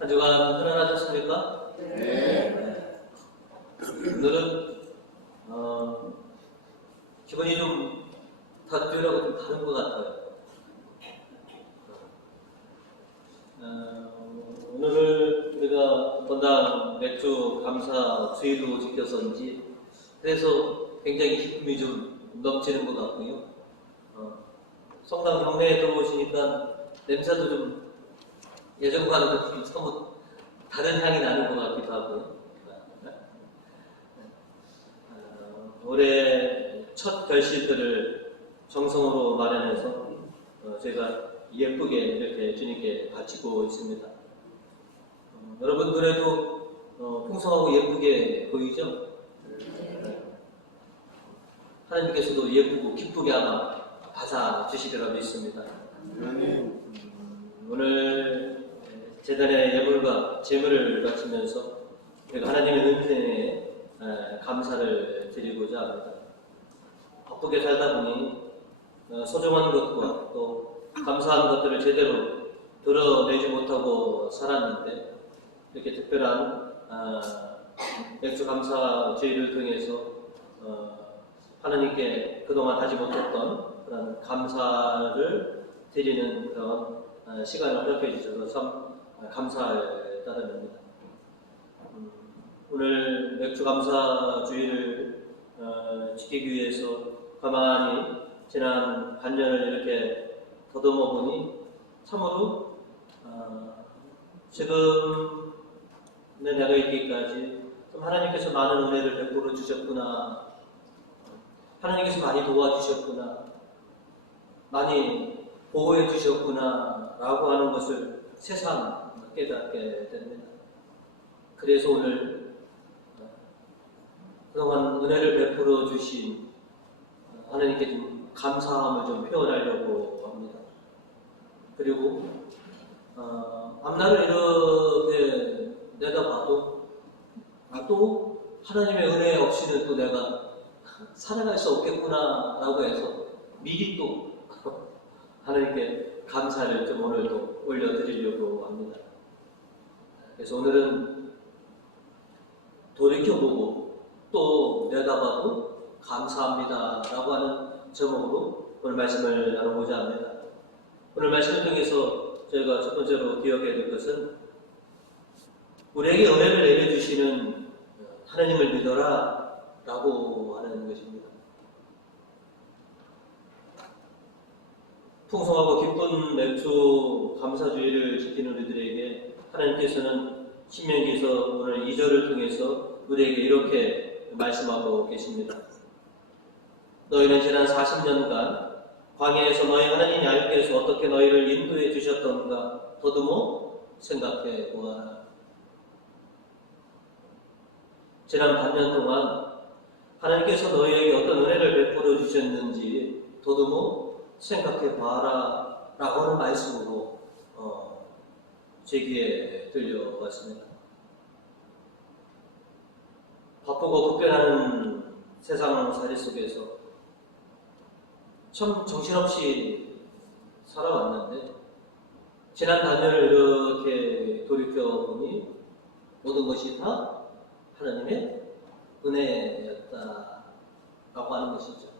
한 주간 편안하셨습니까? 네. 오늘은 기분이 좀 다른 주일하고 좀 다른 것 같아요. 오늘을 우리가 본당 맥주 감사 주일로 지켜서인지 그래서 굉장히 기쁨이 좀 넘치는 것 같고요. 성당 경내에 들어오시니까 냄새도 좀 예전과는 좀 사뭇 다른 향이 나는 것 같기도 하고요. 올해 첫 결실들을 정성으로 마련해서 제가 예쁘게 이렇게 주님께 바치고 있습니다. 여러분 그래도 풍성하고 예쁘게 보이죠? 하나님께서도 예쁘고 기쁘게 아마 받아주시리라 믿습니다. 오늘 제단의 예물과 제물을 바치면서 우리가 하나님의 은혜에 감사를 드리고자 합니다. 바쁘게 살다 보니 소중한 것과 또 감사한 것들을 제대로 드러내지 못하고 살았는데 이렇게 특별한 맥주 감사 주일을 통해서 하나님께 그동안 하지 못했던 그런 감사를 드리는 그런 시간을 허락해 주셔서 참 감사할 따름입니다. 오늘 맥주 감사 주일을 지키기 위해서 가만히 지난 반년을 이렇게 더듬어 보니 참으로 지금 내가 있기까지 좀 하나님께서 많은 은혜를 베풀어 주셨구나, 하나님께서 많이 도와주셨구나, 많이 보호해 주셨구나 라고 하는 것을 새삼 깨닫게 됩니다. 그래서 오늘 그동안 은혜를 베풀어 주신 하나님께 좀 감사함을 좀 표현하려고 합니다. 그리고 앞날을 이렇게 내다봐도 또 하나님의 은혜 없이는 또 내가 살아갈 수 없겠구나 라고 해서 미리 또 하나님께 감사를 좀 오늘도 올려드리려고 합니다. 그래서 오늘은 돌이켜보고 또 내다봐도 감사합니다 라고 하는 제목으로 오늘 말씀을 나누고자 합니다. 오늘 말씀을 통해서 저희가 첫 번째로 기억해야 될 것은 우리에게 은혜를 내려주시는 하나님을 믿어라 라고 하는 것입니다. 풍성하고 기쁜 맥주 감사주의를 지키는 우리들에게 하나님께서는 신명기에서 오늘 2절을 통해서 우리에게 이렇게 말씀하고 계십니다. 너희는 지난 40년간 광야에서 너희 하나님 야훼께서 어떻게 너희를 인도해 주셨던가 더듬어 생각해 보아라. 지난 반년 동안 하나님께서 너희에게 어떤 은혜를 베풀어 주셨는지 더듬어 생각해 봐라 라고 하는 말씀으로 제 귀에 들려왔습니다. 바쁘고 급변하는 세상살이 속에서 참 정신없이 살아왔는데 지난 단년을 이렇게 돌이켜보니 모든 것이 다 하나님의 은혜였다라고 하는 것이죠.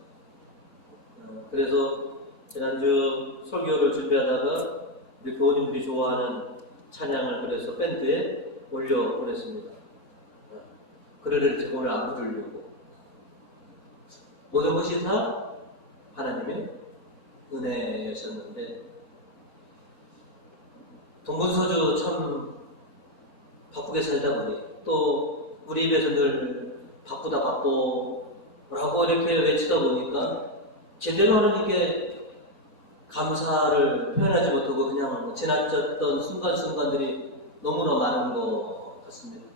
그래서 지난주 설교를 준비하다가 우리 교우님들이 좋아하는 찬양을 그래서 밴드에 올려보냈습니다. 그래를 제가 오늘 안 부르려고. 모든 것이 다 하나님의 은혜였었는데 동분서주 참 바쁘게 살다 보니 또 우리 입에서 늘 바쁘다 바쁘라고 이렇게 외치다 보니까 제대로 하나님께 감사를 표현하지 못하고 그냥 지나쳤던 순간순간들이 너무나 많은 것 같습니다.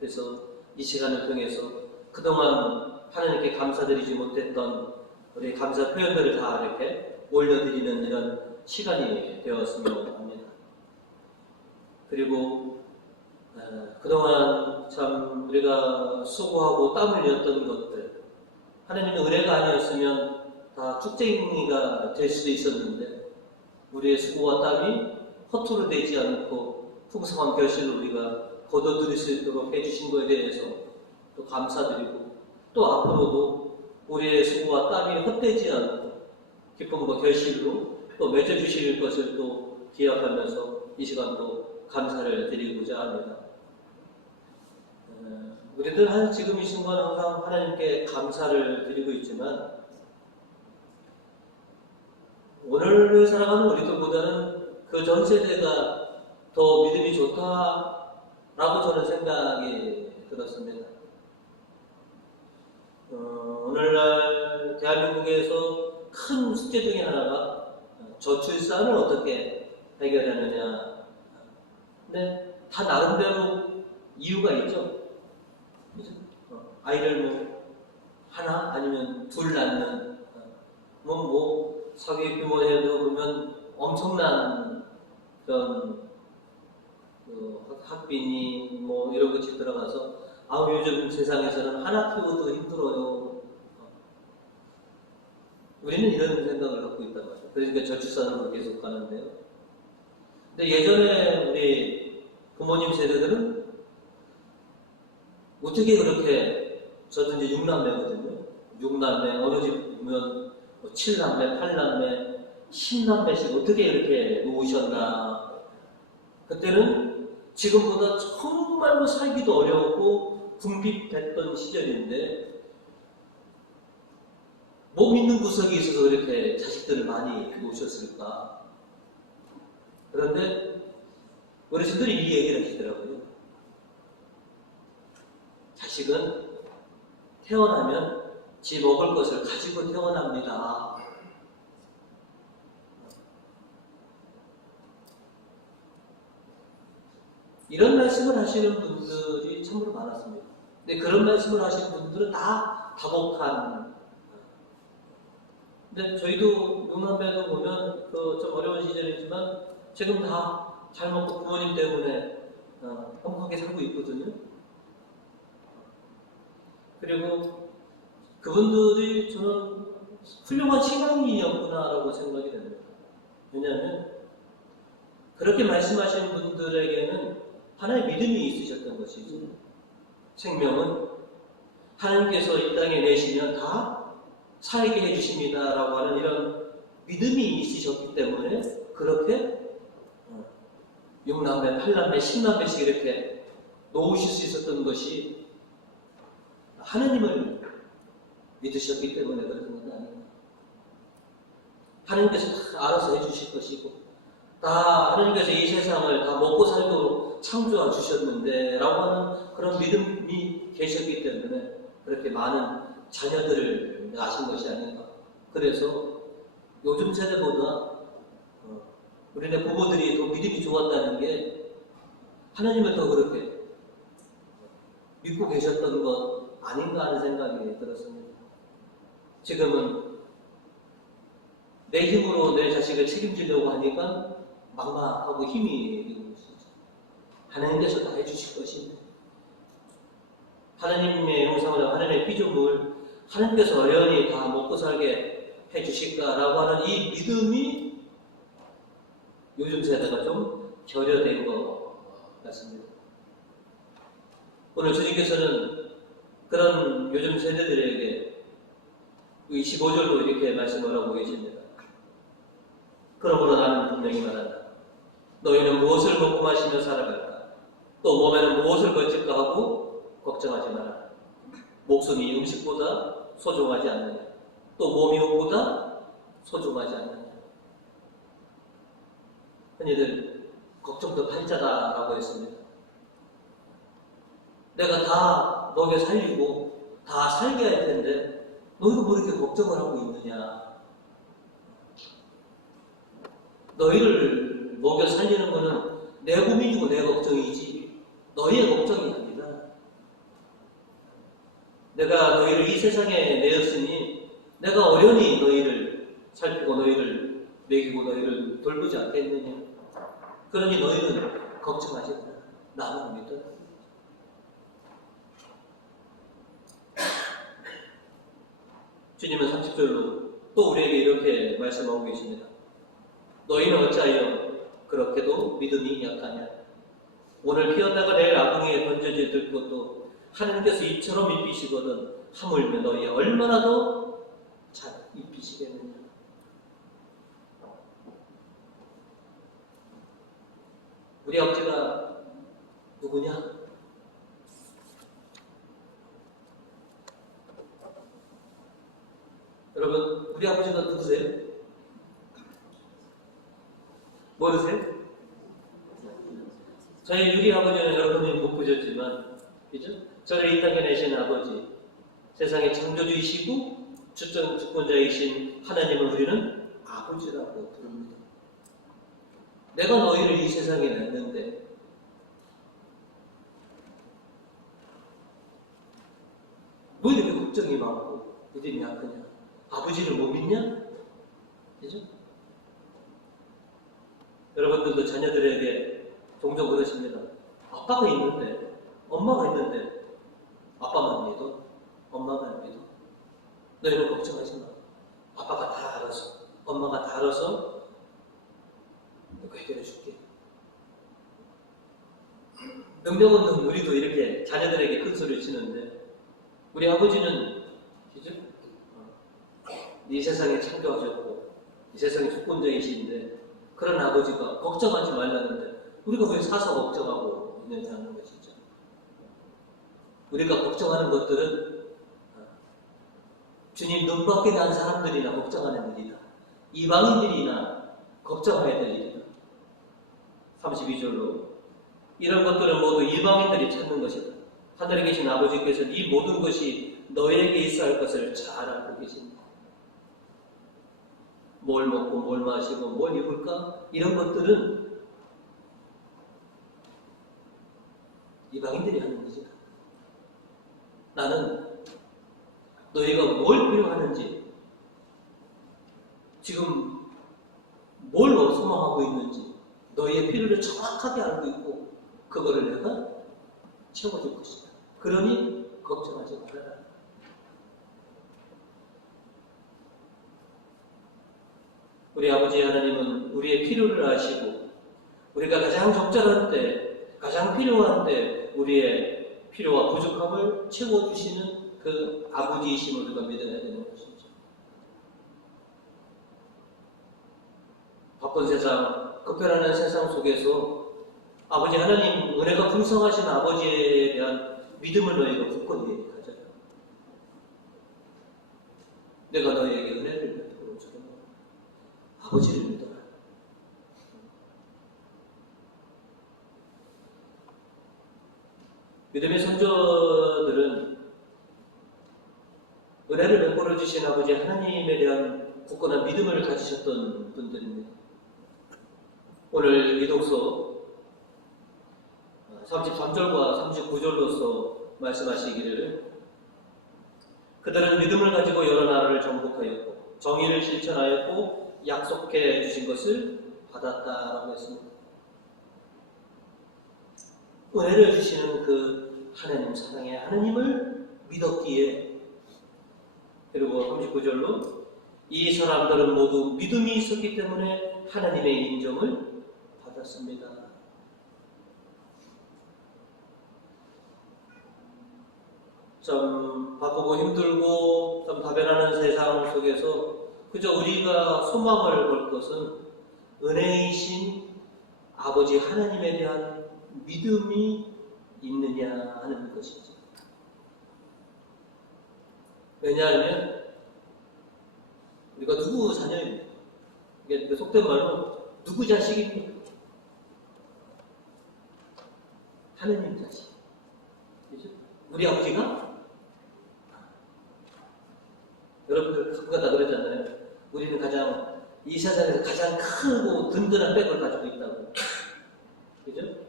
그래서 이 시간을 통해서 그동안 하나님께 감사드리지 못했던 우리 감사 표현들을 다 이렇게 올려드리는 이런 시간이 되었으면 합니다. 그리고 그동안 참 우리가 수고하고 땀 흘렸던 것들 하나님의 은혜가 아니었으면 다 쭉쟁이가 될 수도 있었는데 우리의 수고와 땀이 허투루 되지 않고 풍성한 결실을 우리가 거둬들일 수 있도록 해주신 것에 대해서 또 감사드리고, 또 앞으로도 우리의 수고와 땀이 헛되지 않고 기쁨과 결실로 또 맺어주실 것을 또 기약하면서 이 시간도 감사를 드리고자 합니다. 우리들 지금 이 순간 항상 하나님께 감사를 드리고 있지만, 오늘을 살아가는 우리들보다는 그 전 세대가 더 믿음이 좋다라고 저는 생각이 들었습니다. 오늘날 대한민국에서 큰 숙제 중에 하나가 저출산을 어떻게 해결하느냐. 근데 다 나름대로 이유가 있죠. 아이를 하나 아니면 둘 낳는, 사회 규모에도 보면 엄청난 그런 학비니 이런 것이 들어가서 요즘 세상에서는 하나 키워도 힘들어요. 우리는 이런 생각을 갖고 있단 말이에요. 그러니까 저출산으로 계속 가는데요. 근데 예전에 우리 부모님 세대들은 어떻게 그렇게, 저도 이제 6남매거든요. 6남매, 어느 집 보면 7남매, 8남매, 10남매씩 어떻게 이렇게 놓으셨나. 그때는 지금보다 정말로 살기도 어려웠고 궁핍했던 시절인데, 못 믿는 구석이 있어서 이렇게 자식들을 많이 놓으셨을까. 그런데 어르신들이 이 얘기를 하시더라고요. 자식은 태어나면 지 먹을 것을 가지고 태어납니다. 이런 말씀을 하시는 분들이 참으로 많았습니다. 근데 그런 말씀을 하시는 분들은 다 다복한. 근데 저희도 육남매도 보면 좀 어려운 시절이지만 지금 다 잘 먹고 부모님 때문에 행복하게 살고 있거든요. 그리고 그분들이 저는 훌륭한 신앙인이었구나라고 생각이 됩니다. 왜냐하면 그렇게 말씀하시는 분들에게는 하나의 믿음이 있으셨던 것이죠. 생명은 하나님께서 이 땅에 내시면 다 살게 해주십니다라고 하는 이런 믿음이 있으셨기 때문에 그렇게 6남매, 8남매, 10남매씩 이렇게 놓으실 수 있었던 것이 하나님을 믿으셨기 때문에 그런 것 아닙니다. 하나님께서 다 알아서 해주실 것이고, 다 하나님께서 이 세상을 다 먹고 살도록 창조해 주셨는데 라고 하는 그런 믿음이 계셨기 때문에 그렇게 많은 자녀들을 낳으신 것이 아닌가. 그래서 요즘 세대보다 우리네 부모들이 더 믿음이 좋았다는 게 하나님을 더 그렇게 믿고 계셨던 것 아닌가 하는 생각이 들었습니다. 지금은 내 힘으로 내 자식을 책임지려고 하니까 막막하고 힘이 드는 것이죠. 하나님께서 다 해주실 것입니다. 하나님의 형상을, 하나님의 피조물, 하나님께서 어련히 다 먹고 살게 해주실까라고 하는 이 믿음이 요즘 세대가 좀 결여된 것 같습니다. 오늘 주님께서는 그런 요즘 세대들에게 25절로 이렇게 말씀을 하고 계십니다. 그러므로 나는 분명히 말한다. 너희는 무엇을 먹고 마시며 살아갈까? 또 몸에는 무엇을 걸칠까 하고 걱정하지 마라. 목숨이 음식보다 소중하지 않느냐? 또 몸이 옷보다 소중하지 않느냐? 흔히들 걱정도 팔자다라고 했습니다. 내가 다 먹여 살리고 다 살게 할 텐데 너희가 뭐 이렇게 걱정을 하고 있느냐? 너희를 먹여 살리는 것은 내 고민이고 내 걱정이지 너희의 걱정이 아니다. 내가 너희를 이 세상에 내었으니 내가 어련히 너희를 살피고 너희를 먹이고 너희를 돌보지 않겠느냐. 그러니 너희는 걱정하지 마라. 나만 믿어라. 주님은 30절로 또 우리에게 이렇게 말씀하고 계십니다. 너희는 어찌하여 그렇게도 믿음이 약하냐? 오늘 피었다가 내일 아궁이에 던져질 것도 하나님께서 이처럼 입히시거든 하물며 너희 얼마나 더 잘 입히시겠느냐. 우리 아버지가 누구냐? 여러분, 우리 아버지가 누구세요? 모르세요? 저희 유리 아버지는 여러분이 못 보셨지만, 그죠? 저를 이 땅에 내신 아버지, 세상의 창조주이시고 주권자이신 하나님을 우리는 아버지라고 부릅니다. 내가 너희를 이 세상에 냈는데 뭐 이렇게 걱정이 많고 믿음이 약하냐? 아버지를 못 믿냐? 그죠? 여러분들도 자녀들에게 종종 그러십니다. 아빠가 있는데, 엄마가 있는데 아빠만 믿어? 엄마만 믿어? 너희는 걱정하지 마. 아빠가 다 알아서, 엄마가 다 알아서 해결해 줄게. 능력 없는 우리도 이렇게 자녀들에게 큰 소리를 치는데, 우리 아버지는 그죠? 이 세상에 창조하셨고 이 세상의 주권자이신데 그런 아버지가 걱정하지 말라는데 우리가 왜 사서 걱정하고 있느냐는 것이죠. 우리가 걱정하는 것들은 주님 눈 밖에 난 사람들이나 걱정하는 일이다. 이방인들이나 걱정해야 될 일이다. 32절로 이런 것들은 모두 이방인들이 찾는 것이다. 하늘에 계신 아버지께서는 이 모든 것이 너에게 있어야 할 것을 잘 알고 계십니다. 뭘 먹고 뭘 마시고 뭘 입을까? 이런 것들은 이방인들이 하는 것이다. 나는 너희가 뭘 필요하는지, 지금 뭘 소망하고 있는지 너희의 필요를 정확하게 알고 있고 그거를 내가 채워줄 것이다. 그러니 걱정하지 말아라. 우리 아버지 하나님은 우리의 필요를 아시고 우리가 가장 적절한 때, 가장 필요한 때 우리의 필요와 부족함을 채워주시는 그 아버지이심을 우리가 믿어야 되는 것이죠. 바쁜 세상, 급변하는 세상 속에서 아버지 하나님, 은혜가 풍성하신 아버지에 대한 믿음을 너희가 굳건히 가져라. 내가 너희에게 은혜를 베풀어 주겠노라. 아버지를 믿어라. 믿음의 선조들은 은혜를 베풀어 주신 아버지 하나님에 대한 굳건한 믿음을 가지셨던 분들입니다. 오늘 이 독서 33절과 39절로서 말씀하시기를 그들은 믿음을 가지고 여러 나라를 정복하였고 정의를 실천하였고 약속해 주신 것을 받았다라고 했습니다. 은혜를 주시는 그 하나님, 사랑의 하나님을 믿었기에, 그리고 39절로 이 사람들은 모두 믿음이 있었기 때문에 하나님의 인정을 받았습니다. 좀 바쁘고 힘들고 좀 다변하는 세상 속에서 그저 우리가 소망을 걸 것은 은혜이신 아버지 하나님에 대한 믿음이 있느냐 하는 것이죠. 왜냐하면 우리가 누구 자녀입니까? 이게 속된 말로 누구 자식입니까? 하나님 자식. 그죠? 우리 아버지가 여러분들 가끔가 다 그러잖아요. 우리는 이 세상에서 가장 크고 든든한 백을 가지고 있다고. 그죠?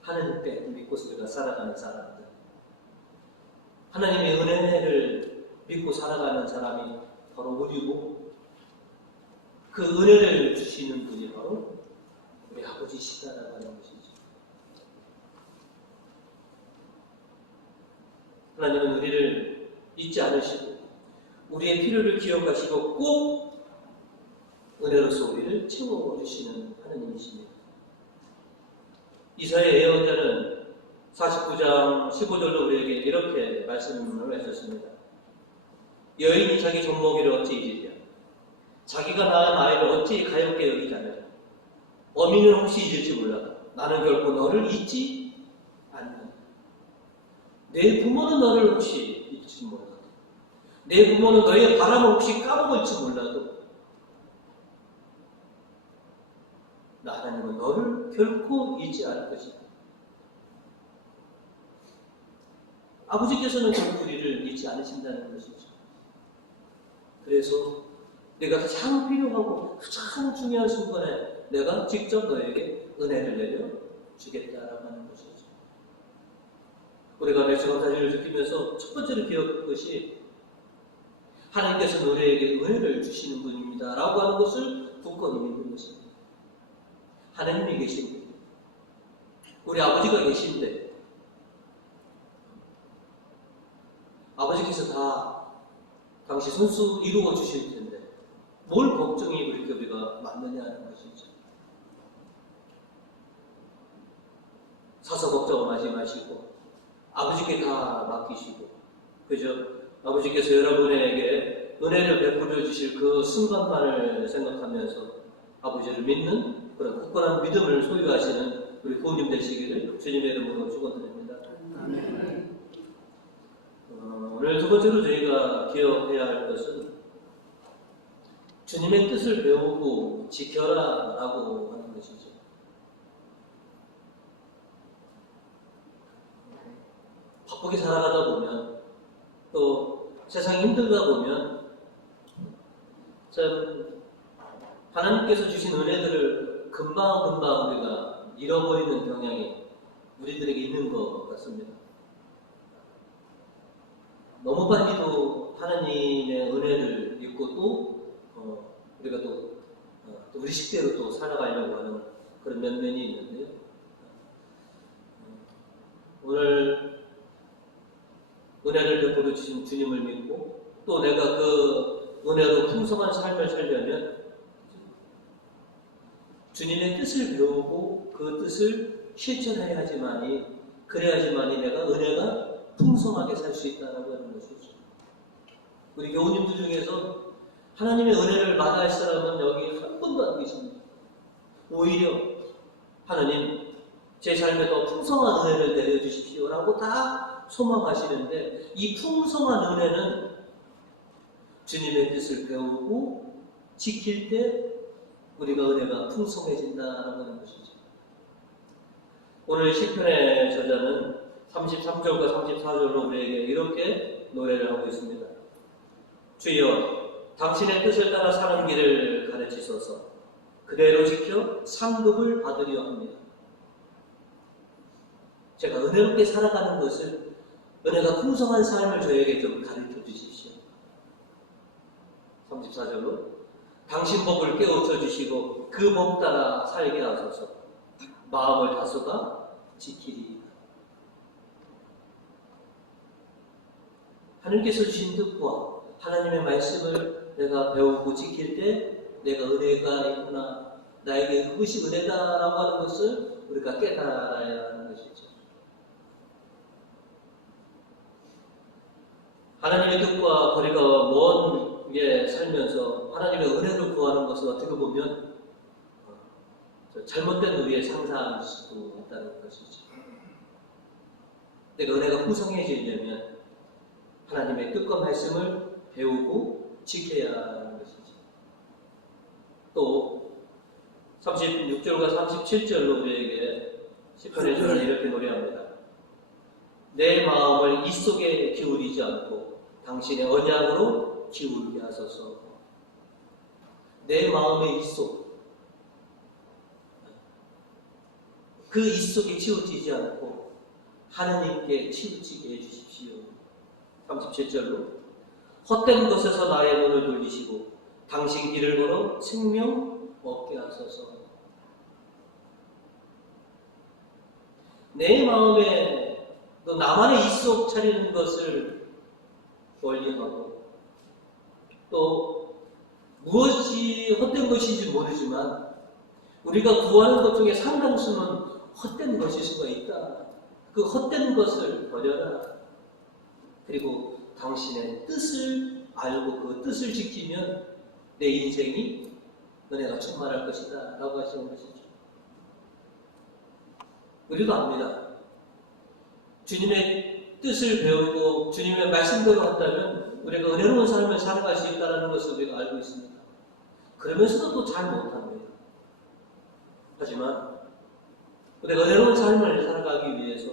하나님 백 믿고서 우리가 살아가는 사람들. 하나님의 은혜를 믿고 살아가는 사람이 바로 우리고, 그 은혜를 주시는 분이 바로 우리 아버지시다라고 하는 것이죠. 하나님은 우리를 잊지 않으시고 우리의 필요를 기억하시고 꼭 은혜로서 우리를 채워주시는 하나님이십니다. 이사야 예언자는 49장 15절로 우리에게 이렇게 말씀을 해줬습니다. 여인이 자기 젖먹이를 어찌 잊으랴? 자기가 낳은 아이를 어찌 가엾게 여기지 않으랴? 어미는 혹시 잊을지 몰라도 나는 결코 너를 잊지 않는다. 내 부모는 너를 혹시 잊을지 몰라도, 내 부모는 너의 바람을 혹시 까먹을지 몰라도 나 하나님은 너를 결코 잊지 않을 것이다. 아버지께서는 결코 우리를 잊지 않으신다는 것이죠. 그래서 내가 가장 필요하고 가장 중요한 순간에 내가 직접 너에게 은혜를 내려 주겠다라고 하는 것이죠. 우리가 맥주감사절을 느끼면서 첫 번째로 기억할 것이 하나님께서 우리에게 은혜를 주시는 분입니다 라고 하는 것을 굳건히 믿는 것입니다. 하나님이 계신데, 우리 아버지가 계신데, 아버지께서 다 당시 손수 이루어 주실 텐데 뭘 걱정이 그렇게 우리가 많느냐는 것이죠. 사서 걱정하지 마시고 아버지께 다 맡기시고, 그죠? 아버지께서 여러분에게 은혜를 베풀어 주실 그 순간만을 생각하면서 아버지를 믿는 그런 굳건한 믿음을 소유하시는 우리 부모님 되시기를 주님의 이름으로 축원드립니다. 오늘 두 번째로 저희가 기억해야 할 것은 주님의 뜻을 배우고 지켜라 라고 하는 것이죠. 바쁘게 살아가다 보면, 또 세상이 힘들다 보면 참 하나님께서 주신 은혜들을 금방 우리가 잃어버리는 경향이 우리들에게 있는 것 같습니다. 너무 빨리도 하나님의 은혜를 잊고 또 우리가 또 우리 식대로 또 살아가려고 하는 그런 면면이 있는데요. 오늘 은혜를 베풀어 주신 주님을 믿고 또 내가 그 은혜로 풍성한 삶을 살려면 주님의 뜻을 배우고 그 뜻을 실천해야지만이, 그래야지만이 내가 은혜가 풍성하게 살 수 있다라고 하는 것이죠. 우리 교우님들 중에서 하나님의 은혜를 받아야 할 사람은 여기 한 분도 안 계십니다. 오히려 하나님 제 삶에 더 풍성한 은혜를 내려주십시오라고 다 소망하시는데, 이 풍성한 은혜는 주님의 뜻을 배우고 지킬 때 우리가 은혜가 풍성해진다라고 하는 것이죠. 오늘 시편의 저자는 33절과 34절로 우리에게 이렇게 노래를 하고 있습니다. 주여, 당신의 뜻을 따라 사는 길을 가르치소서. 그대로 지켜 상급을 받으려 합니다. 제가 은혜롭게 살아가는 것을, 은혜가 풍성한 삶을 저에게 좀 가르쳐 주십시오. 34절로 당신 법을 깨우쳐 주시고 그 법 따라 살게 하소서. 마음을 다소가 지키리이다. 하나님께서 주신 뜻과 하나님의 말씀을 내가 배우고 지킬 때 내가 은혜가 있구나, 나에게 그것이 은혜다라고 하는 것을 우리가 깨달아야 하는 것이죠. 하나님의 뜻과 거리가 먼 게 살면서 하나님의 은혜를 구하는 것은 어떻게 보면 잘못된 우리의 상상일 수도 있다는 것이죠. 내가 은혜가 풍성해지려면 하나님의 뜻과 말씀을 배우고 지켜야 하는 것이죠. 또 36절과 37절로 우리에게 시편의 저자는 이렇게 노래합니다. 내 마음을 이 속에 기울이지 않고 당신의 언약으로 기울게 하소서. 내 마음의 이 속, 그 이 속에 치우치지 않고 하나님께 치우치게 해주십시오. 37절로 헛된 것에서 나의 눈을 돌리시고 당신 길을 걸어 생명 얻게 하소서. 내 마음에 또 나만의 이 속 차리는 것을 멀리하고, 또 무엇이 헛된 것인지 모르지만 우리가 구하는 것 중에 상당수는 헛된 것일 수가 있다. 그 헛된 것을 버려라. 그리고 당신의 뜻을 알고 그 뜻을 지키면 내 인생이 은혜가 충만할 것이다 라고 하시는 것이죠. 우리도 압니다. 주님의 뜻을 배우고 주님의 말씀대로 한다면 우리가 은혜로운 삶을 살아갈 수 있다는 것을 우리가 알고 있습니다. 그러면서도 또 잘 못합니다. 하지만 우리가 은혜로운 삶을 살아가기 위해서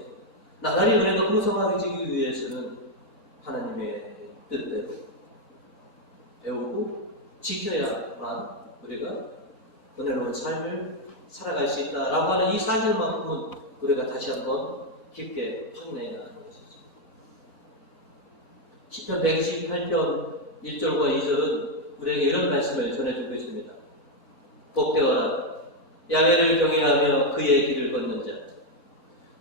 나날이 은혜가 풍성하게 위해서는 하나님의 뜻대로 배우고 지켜야만 우리가 은혜로운 삶을 살아갈 수 있다라고 하는 이 사실만큼은 우리가 다시 한번 깊게 확인해야 하는 것이죠. 시편 128편 1절과 2절은 우리에게 이런 말씀을 전해주고 있습니다. 복되어라. 야훼를 경외하며 그의 길을 걷는 자.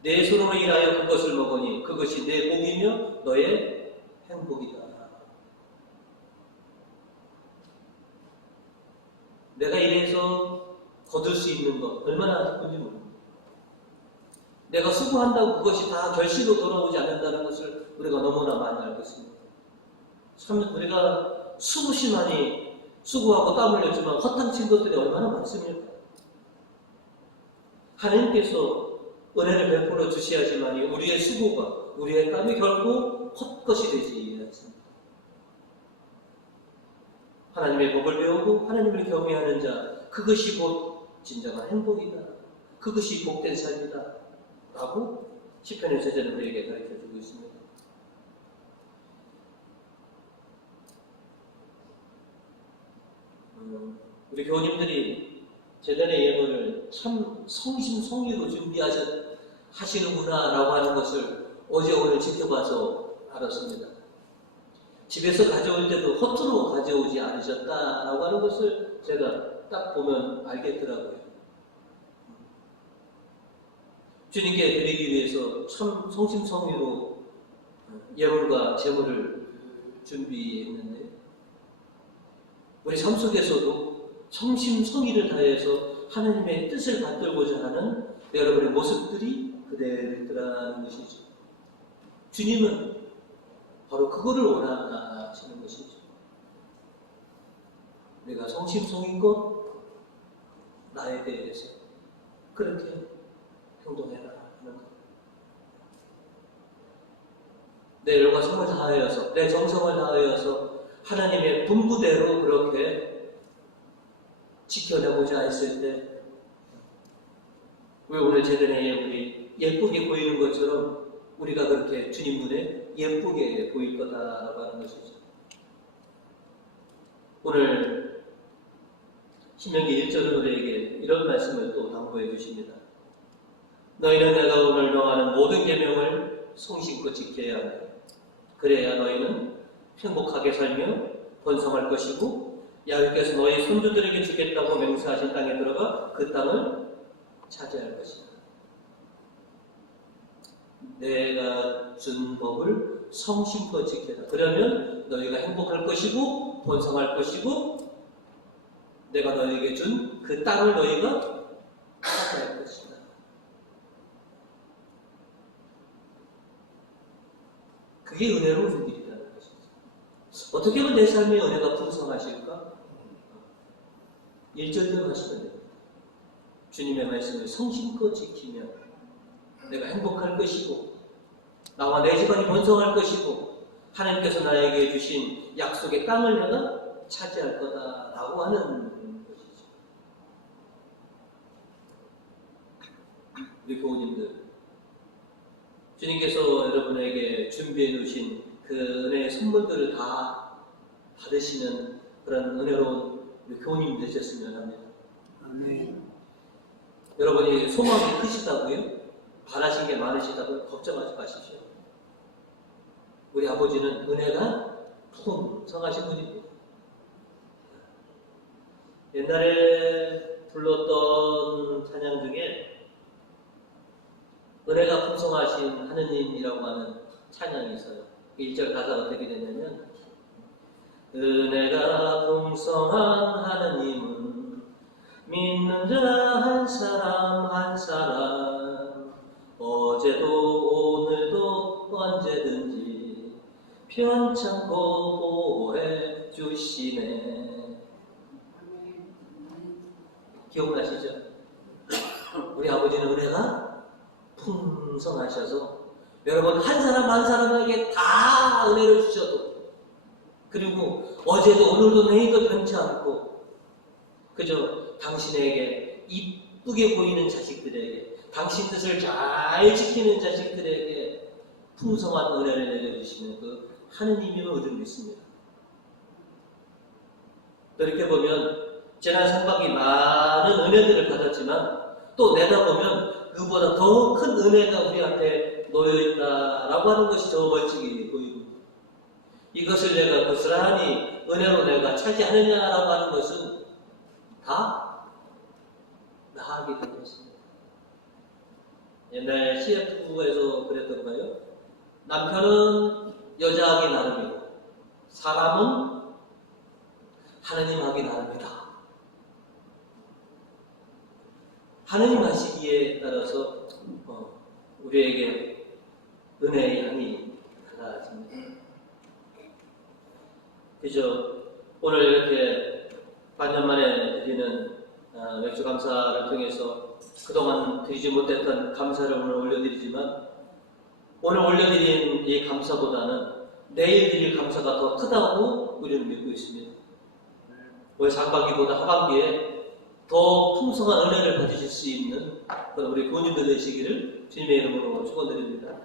내 손으로 일하여 그것을 먹으니 그것이 내 복이며 너의 행복이다. 내가 이래서 거둘 수 있는 것 얼마나 기쁜지 모릅니다. 내가 수고한다고 그것이 다 결실로 돌아오지 않는다는 것을 우리가 너무나 많이 알고 있습니다. 참 우리가 수없이 많이 수고하고 땀 흘렸지만 허탕친 것들이 얼마나 많습니까? 하나님께서 은혜를 베풀어 주셔야지만 우리의 수고가, 우리의 땀이 결코 헛것이 되지 않습니다. 하나님의 법을 배우고 하나님을 경외하는 자, 그것이 곧 진정한 행복이다. 그것이 복된 삶이다. 라고 시편의 저자는 우리에게 가르쳐주고 있습니다. 우리 교우님들이 제단의 예물을 참 성심성의로 준비하시는구나 라고 하는 것을 어제 오늘 지켜봐서 알았습니다. 집에서 가져올 때도 허투루 가져오지 않으셨다라고 하는 것을 제가 딱 보면 알겠더라고요. 주님께 드리기 위해서 참 성심성의로 예물과 제물을 준비했는데 우리 삶 속에서도 성심성의를 다해서 하나님의 뜻을 받들고자 하는 여러분의 모습들이 그대로 있더라는 것이죠. 주님은 바로 그거를 원하시는 것이죠. 내가 성심성의껏 나에 대해서 그렇게 행동해라 하는 것. 내 열과 성을 다하여서 내 정성을 다하여서 하나님의 분부대로 그렇게 지켜내고자 했을 때 왜 오늘 제단의 예물이 예쁘게 보이는 것처럼 우리가 그렇게 주님 눈에 예쁘게 보일 거다라고 하는 것이죠. 오늘 신명기 1절은 우리에게 이런 말씀을 또 당부해 주십니다. 너희는 내가 오늘 명하는 모든 계명을 성심껏 지켜야 한다. 그래야 너희는 행복하게 살며 번성할 것이고 야훼께서 너희 손주들에게 주겠다고 맹세하신 땅에 들어가 그 땅을 차지할 것이다. 내가 준 법을 성심껏 지켜라. 그러면 너희가 행복할 것이고 번성할 것이고 내가 너희에게 준 그 땅을 너희가 차지할 것이다. 그게 은혜로운 일이라는 것이죠. 어떻게 하면 내 삶의 은혜가 풍성하실까? 1절대로 하시면 됩니다. 주님의 말씀을 성심껏 지키면 내가 행복할 것이고 나와 내 집안이 번성할 것이고 하나님께서 나에게 주신 약속의 땅을 내가 차지할 거다라고 하는 것이죠. 우리 교우님들, 주님께서 여러분에게 준비해 놓으신 그 은혜의 선물들을 다 받으시는 그런 은혜로운 우리 교우님 되셨으면 합니다. 아멘. 여러분이 소망이 크시다고요? 바라신 게 많으시다고요? 걱정하지 마십시오. 우리 아버지는 은혜가 풍성하신 분입니다. 옛날에 불렀던 찬양 중에 은혜가 풍성하신 하느님이라고 하는 찬양이 있어요. 1절 가사가 어떻게 됐냐면 은혜가 풍성한 하느님은 믿는 자 한 사람 한 사람 어제도 오늘도 언제든지 편찮고 보호해 주시네. 기억나시죠? 우리 아버지는 은혜가 풍성하셔서 여러분 한 사람 한 사람에게 다 은혜를 주셔도, 그리고 어제도 오늘도 내일도 변치 않고 그저 당신에게 이쁘게 보이는 자식들에게, 당신 뜻을 잘 지키는 자식들에게 풍성한 은혜를 내려주시는 그 하느님임을 우리는 믿습니다. 또 이렇게 보면 지난 상반기 많은 은혜들을 받았지만 또 내다보면 그보다 더 큰 은혜가 우리한테 놓여있다라고 하는 것이 저 멀찍이 보이고, 이것을 내가 고스란히 은혜로 내가 차지하느냐라고 하는 것은 다 나하게 된 것입니다. 옛날 CF에서 그랬던가요? 남편은 여자하기 나름이고 사람은 하느님 하기 나름이다. 하느님 하시기에 따라서 우리에게 은혜의 양이 달라집니다. 그죠? 오늘 이렇게 반년 만에 드리는 맥주 감사를 통해서 그동안 드리지 못했던 감사를 오늘 올려드리지만, 오늘 올려드린 이 감사보다는 내일 드릴 감사가 더 크다고 우리는 믿고 있습니다. 올 상반기보다 하반기에 더 풍성한 은혜를 받으실 수 있는 그런 우리 교우님들 되시기를 주님의 이름으로 축원드립니다.